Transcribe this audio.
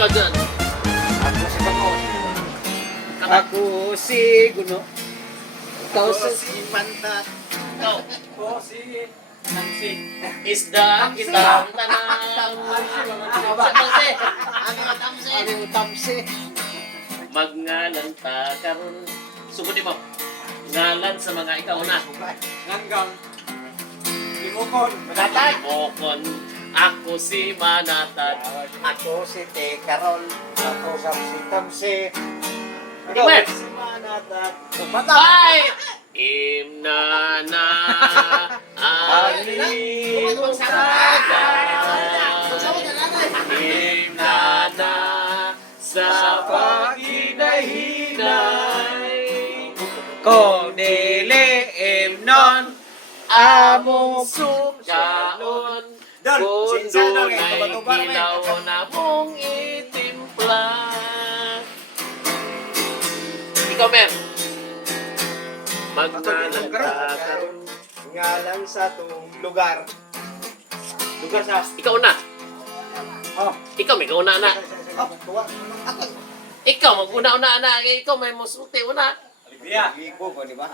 Ikaw dyan. Ako si Bangon. Ako si Guno. Ikaw si Pantat. Ikaw. Ako si Nancy. Isda kita ang tanang. Tamsi. Ano Tamsi? Magngalan ta karon. Sugunin mo. Ngalan sa mga ikaw na. Nganggang. Timokon. Manatag. Mokon. Ako si Manatad. Ako si Tekarol. Ako si Tamsi. Ikaw, Mer. si Manatag. Ay! Imnana alimong Imnana sa paghinay-hinay Kung dili imnon among sukaon Don, kung sinsano dunay nga, tuba-tuba na ginaw na mong itimpla. Ikaw, Mer. Magnalang ka karon. Ngalan sa tong lugar. Lugar sa... Ikaw na. Oh. Ikaw may kauna na. Ikaw mag-una-una na. Ikaw may musulti una. Olivia. Ligo ko, di ba?